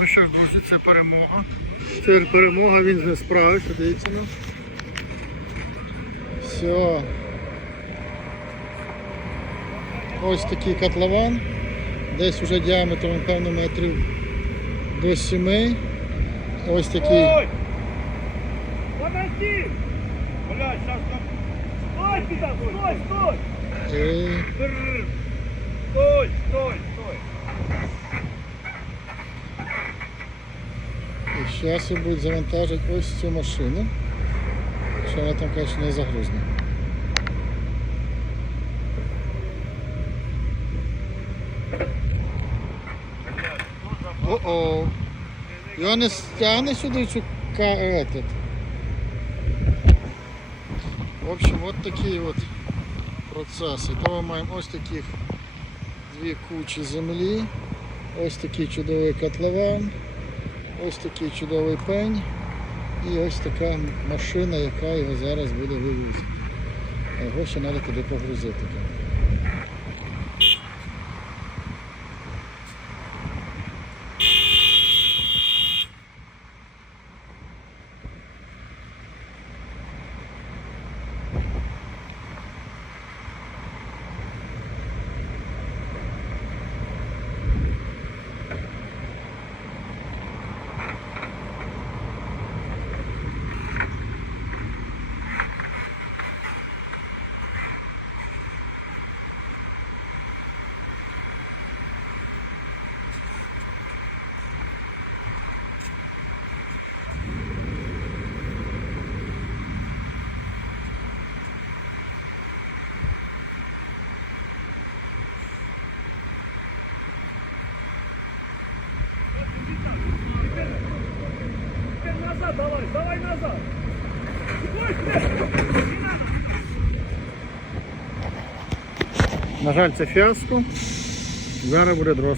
Ну що ж, друзі, це перемога. Це перемога, він вже справився, дивіться ну. Все. Ось такий котлован. Десь вже діаметром, напевно, метрів до 7. Ось такий. Стой! Подожди! Блядь, сейчас там... Стой, стой, стой! Стой, стой, стой! Зараз буде завантажити ось цю машину. Що вона там, звісно, не загрузна. О-о. Його не стягне сюди цю этот. В общем, от такі от процеси. То ми маємо ось таких дві кучі землі, ось такий чудовий котлован. Ось такий чудовий пень і ось така машина, яка його зараз буде вивозити. Його ще треба туди погрузити. Назад давай, давай назад! На жаль, це фіаско. Зараз буде друга.